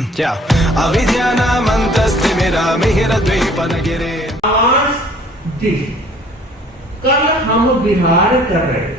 क्या अविद्यानामन्तस्तिमिरामिहिरद्वीपनगिरे आवाज दी। कल हम विहार कर रहे थे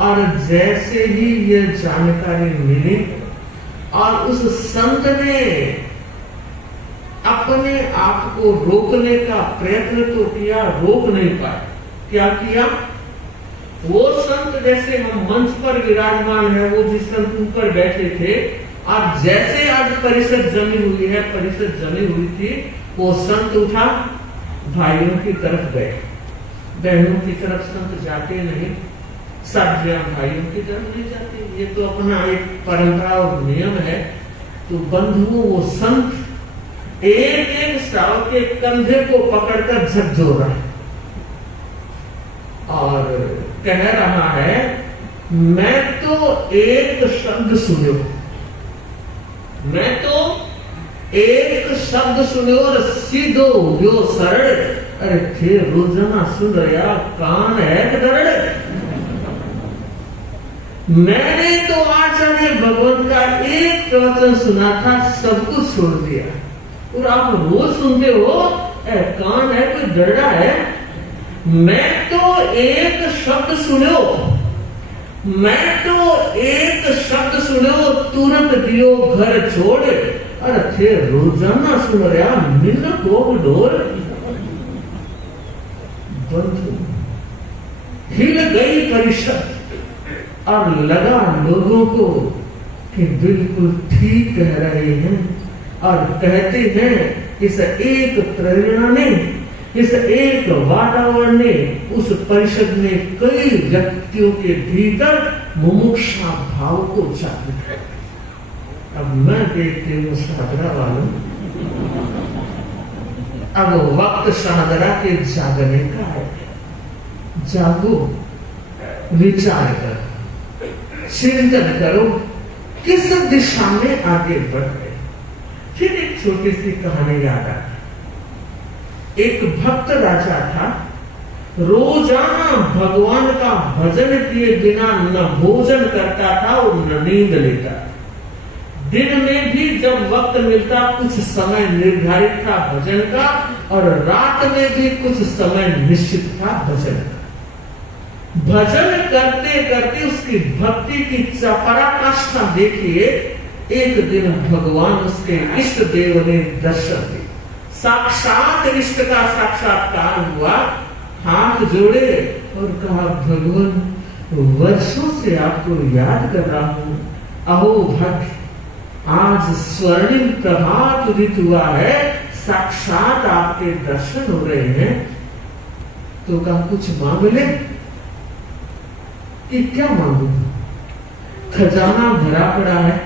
और जैसे ही ये जानकारी मिली और उस संत ने अपने आप को रोकने का प्रयत्न तो किया, रोक नहीं पाए। क्या किया? वो संत जैसे हम मंच पर विराजमान है, वो भी संत ऊपर बैठे थे और जैसे आज परिषद जमी हुई है, परिषद जमी हुई थी, वो संत उठा, भाइयों की तरफ गए। बहनों की तरफ संत जाते नहीं, साध्या भाइयों की तरफ नहीं जाते। ये तो अपना एक परंपरा और नियम है। तो बंधुओं, वो संत एक एक साल के कंधे को पकड़कर झकझोर रहा है और कह रहा है, मैं तो एक शब्द सुनो, मैं तो एक शब्द सुनो और सीधो यो सरल। अरे थे रोजाना सुन रहा, कान है दरड़। मैंने तो आचार्य भगवान का एक प्रवचन सुना था, सब कुछ छोड़ दिया और आप रोज सुनते हो, कान है कोई दरड़ा है। मैं तो एक शब्द सुनो, मैं तो एक शब्द सुनो, तुरंत दियो घर छोड़। अरे थे रोजाना सुन रहा, मिल को डोर। बंधु, हिल गई परिषद और लगा लोगों को कि बिल्कुल ठीक कह रहे हैं और कहते हैं, इस एक प्रेरणा ने, इस एक वातावरण ने उस परिषद में कई व्यक्तियों के भीतर मुमुक्षा भाव को जागृत है। अब मैं देखती हूँ साधरा वालों, अब वक्त साधरा के जागने का है। जागो, विचार करो, चिंतन करो, किस दिशा में आगे बढ़ रहे। फिर एक छोटी सी कहानी याद आती। एक भक्त राजा था, रोजाना भगवान का भजन किए बिना न भोजन करता था और न नींद लेता। दिन में भी जब वक्त मिलता कुछ समय निर्धारित था भजन का और रात में भी कुछ समय निश्चित था भजन का। भजन करते करते उसकी भक्ति की पराकाष्ठा देखिए, एक दिन भगवान उसके इष्ट देव ने दर्शन दिए। साक्षात इष्ट का साक्षात्कार हुआ, हाथ जोड़े और कहा, भगवान वर्षों से आपको याद कर रहा हूं। अहो भक्त, आज स्वर्णिम प्रभात उदित हुआ है, साक्षात आपके दर्शन हो रहे हैं। तो कहा, कुछ मांग ले। कि क्या मांगू? खजाना भरा पड़ा है,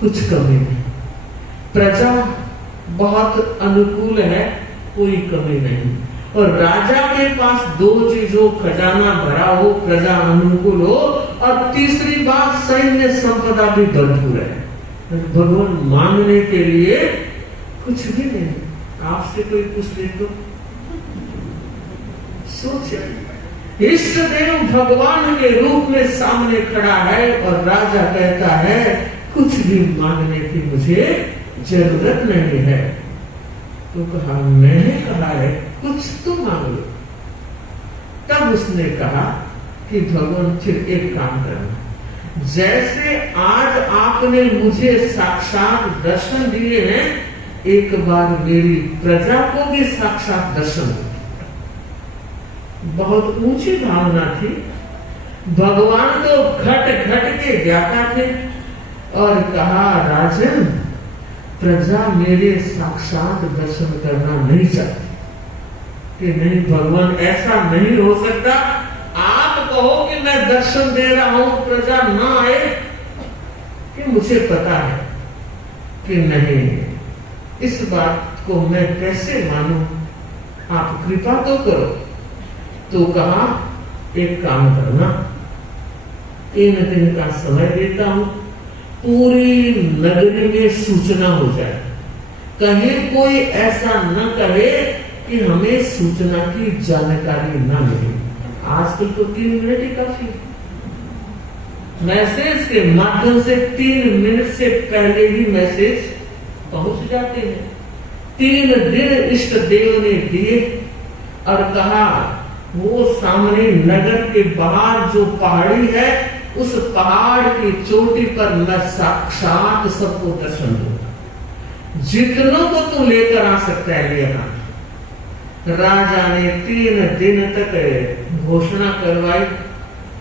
कुछ कमी नहीं। प्रजा बहुत अनुकूल है, कोई कमी नहीं। और राजा के पास दो चीजों, खजाना भरा हो, प्रजा अनुकूल हो, और तीसरी बात सैन्य संपदा भी भरपूर है। भगवान मांगने के लिए कुछ भी नहीं। आपसे कोई कुछ ले तो सोचिए, इष्ट देव भगवान के रूप में सामने खड़ा है और राजा कहता है, कुछ भी मांगने की मुझे जरूरत नहीं है। तो कहा, मैंने कहा है कुछ तो मांग लो। तब उसने कहा कि भगवान फिर एक काम करना, जैसे आज आपने मुझे साक्षात दर्शन दिए हैं, एक बार मेरी प्रजा को भी साक्षात दर्शन दो। बहुत ऊंची भावना थी। भगवान तो घट घट के ज्ञाता थे और कहा, राजन, प्रजा मेरे साक्षात दर्शन करना नहीं चाहती। कि नहीं भगवान, ऐसा नहीं हो सकता। आप कहो कि मैं दर्शन दे रहा हूं, प्रजा ना आए, कि मुझे पता है कि नहीं, इस बात को मैं कैसे मानूं? आप कृपा तो करो। तो कहा, एक काम करना, 3 दिन का समय देता हूं, पूरी नगरी में सूचना हो जाए। कहीं कोई ऐसा न कहे कि हमें सूचना की जानकारी न मिली। आजकल तो 3 मिनट ही काफी। मैसेज के माध्यम से 3 मिनट से पहले ही मैसेज पहुंच जाते हैं। 3 दिन इष्ट देव ने दिए और कहा वो सामने नगर के बाहर जो पहाड़ी है उस पहाड़ की चोटी पर मैं साक्षात सबको दर्शन दूंगा, जितनों को तू लेकर आ सकता है लेना। राजा ने 3 दिन तक घोषणा करवाई,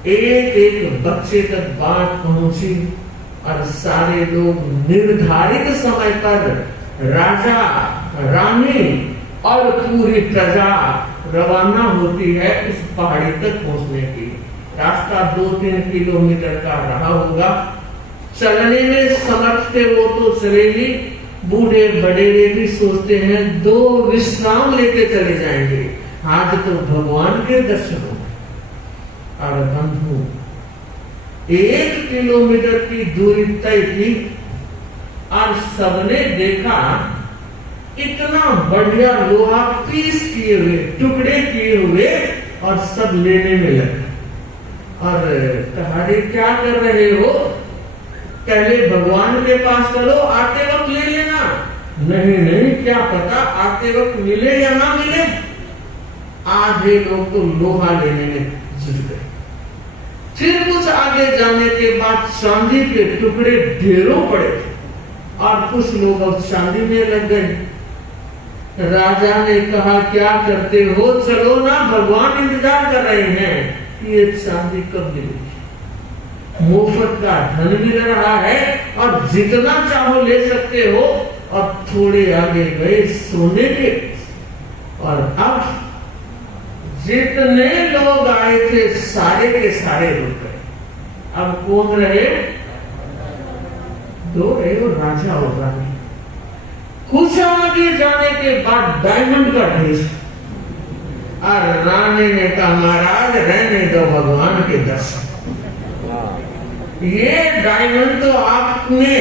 एक एक बच्चे तक बात पहुंची और सारे लोग निर्धारित समय पर राजा, रानी और पूरी प्रजा रवाना होती है उस पहाड़ी तक पहुंचने की। रास्ता 2-3 किलोमीटर का रहा होगा। चलने में समर्थ थे वो तो चले ही, बूढ़े बड़ेरे भी सोचते हैं 2 विश्राम लेके चले जाएंगे, आज तो भगवान के दर्शन हो। और बंधु 1 किलोमीटर की दूरी तय की और सबने देखा इतना बढ़िया लोहा पीस किए हुए, टुकड़े किए हुए और सब लेने में लगे। और तुम्हारे क्या कर रहे हो, पहले भगवान के पास चलो, आते वक्त ले लेना। नहीं नहीं, क्या पता आते वक्त मिले या ना मिले। आधे लोग तो लोहा लेने में जुट गए। फिर कुछ आगे जाने के बाद चांदी के टुकड़े ढेरों पड़े और कुछ लोग अब चांदी में लग गए। राजा ने कहा क्या करते हो, चलो ना, भगवान इंतजार कर रहे हैं कि ये चांदी कब मिलेगी। मुफ्त का धन मिल रहा है और जितना चाहो ले सकते हो। और थोड़े आगे गए सोने के, और अब जितने लोग आए थे सारे के सारे रुक गए। अब कौन रहे, 2 रहे, राजा और रानी। कुछ आगे जाने के बाद डायमंड का ढेर, और रानी ने कहा महाराज रहने दो भगवान के दर्शन। ये डायमंड तो आपने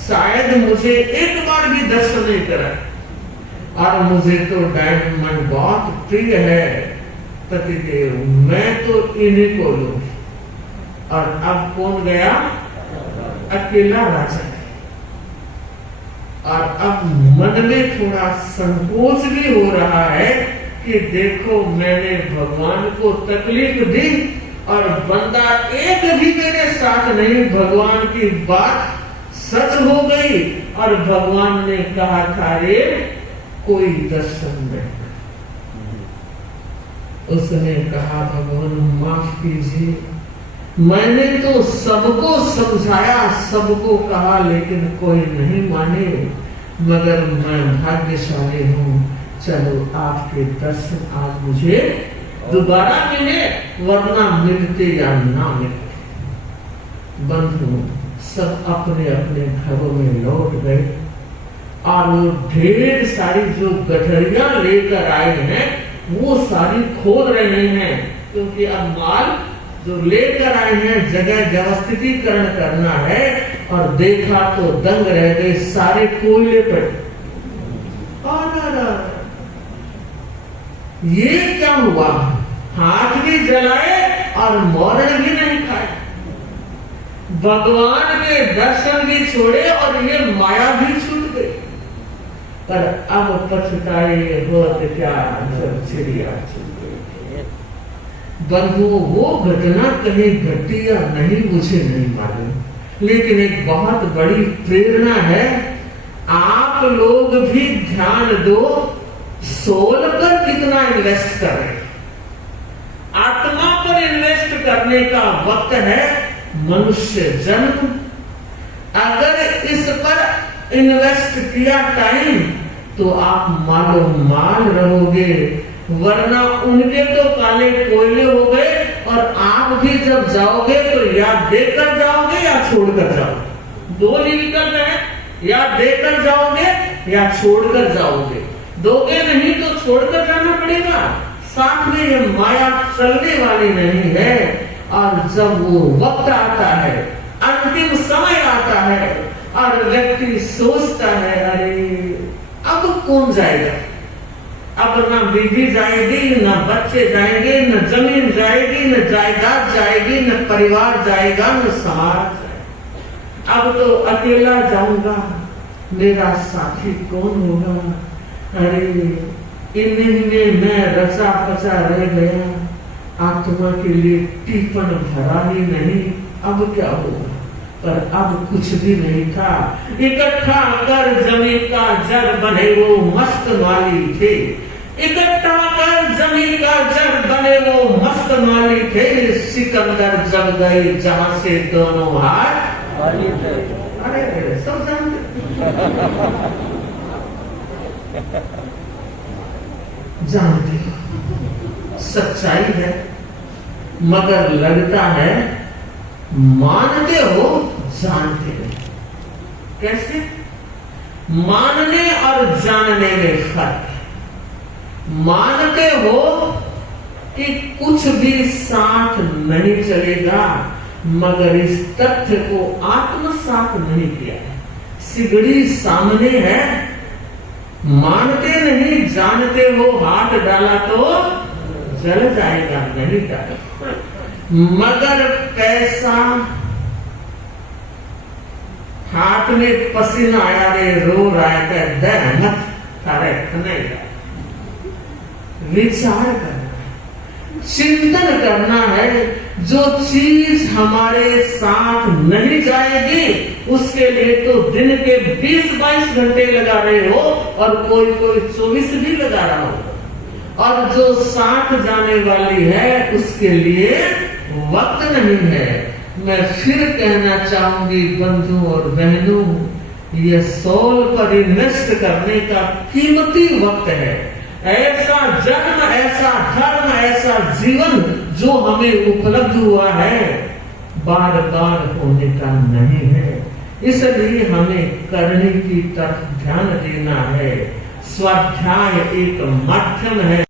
शायद मुझे एक बार भी दर्शन नहीं करा, और मुझे तो डायमंड बहुत प्रिय है पतिदेव, मैं तो इन्हीं को लूं। और अब कौन गया, अकेला राजा। और अब मन में थोड़ा संकोच भी हो रहा है कि देखो मैंने भगवान को तकलीफ दी और बंदा एक भी मेरे साथ नहीं, भगवान की बात सच हो गई और भगवान ने कहा था रे कोई दर्शन नहीं। उसने कहा भगवान माफ कीजिए, मैंने तो सबको समझाया, सबको कहा, लेकिन कोई नहीं माने, मगर मैं भाग्यशाली हूँ, चलो आपके दर्शन आज मुझे दोबारा मिले, वरना मिलते या ना मिलते। बंधु सब अपने अपने घरों में लौट गए और वो ढेर सारी जो गठरियां लेकर आए हैं वो सारी खोल रहे हैं, क्योंकि अब माल जो लेकर आए हैं जगह व्यवस्थितीकरण करना है। और देखा तो दंग रह गए, सारे कोयले पड़े। ये क्या हुआ, हाथ भी जलाए और मौरण भी नहीं खाए, भगवान के दर्शन भी छोड़े और ये माया भी छूट गई। पर अब पछताए बहुत क्या, सब चिड़िया छूट गई। बंधु वो घटना कहीं घटी या नहीं मुझे नहीं मालूम, लेकिन एक बहुत बड़ी प्रेरणा है। आप लोग भी ध्यान दो, सोल पर कितना इन्वेस्ट कर रहे हैं। आत्मा पर इन्वेस्ट करने का वक्त है मनुष्य जन्म। अगर इस पर इन्वेस्ट किया टाइम तो आप मालो माल रहोगे, वरना उनके तो काले कोयले हो गए। और आप भी जब जाओगे तो या देकर जाओगे या छोड़कर जाओगे, 2 ही विकल्प है, या देकर जाओगे या छोड़कर जाओगे। दोगे नहीं तो छोड़कर जाना पड़ेगा। साथ में ये माया चलने वाली नहीं है। और जब वो वक्त आता है, अंतिम समय आता है और व्यक्ति सोचता है अरे अब कौन जाएगा, अब न बीवी जाएगी, न बच्चे जाएंगे, न जमीन जाएगी, न जायदाद जाएगी, न परिवार जाएगा, न समाज जाएगा। अब तो अकेला जाऊंगा, मेरा साथी कौन होगा? अरे इन्हीं में मैं रचा पचा रह गया, आत्मा के लिए टीपन भरा ही नहीं, अब क्या होगा? पर अब कुछ भी नहीं था। इकट्ठा कर जमी का जर बने वो मस्त माली थे, इकट्ठा कर जमी का जर बने वो मस्त माली थे। सिकंदर जब गए जहां से दोनों हाथ खाली थे। अरे सब जानते हो सच्चाई है, मगर लगता है मानते हो जानते नहीं। कैसे? मानने और जानने में फर्क है। मानते हो कि कुछ भी साथ नहीं चलेगा, मगर इस तथ्य को आत्मसात नहीं किया है। सिगड़ी सामने है, मानते नहीं, जानते हो हाथ डाला तो जल जाएगा, नहीं डाला। मगर पैसा हाथ में पसीना आया रे, रो रहा है, दे मत करे, नहीं विचार करना, चिंतन करना है। जो चीज हमारे साथ नहीं जाएगी उसके लिए तो दिन के 20-22 घंटे लगा रहे हो और कोई 24 भी लगा रहा हो, और जो साथ जाने वाली है उसके लिए वक्त नहीं है। मैं फिर कहना चाहूंगी बंधु और बहनों, ये सोल पर इन्वेस्ट करने का कीमती वक्त है। ऐसा जन्म, ऐसा धर्म, ऐसा जीवन जो हमें उपलब्ध हुआ है, बार बार होने का नहीं है। इसलिए हमें करने की तरफ ध्यान देना है। स्वाध्याय एक माध्यम है।